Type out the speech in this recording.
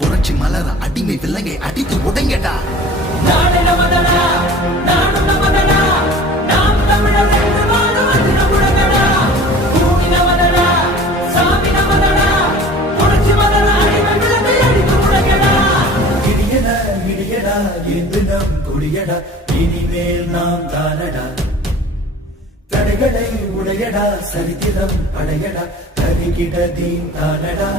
புரட்சி மலர அடிமை விலங்கை அடித்து உடைங்கடா. இனிமேல் நாம் தானடா, தடைகளை உடையடா, சரித்திரம் படையடா, கருகிட தீன் தானடா.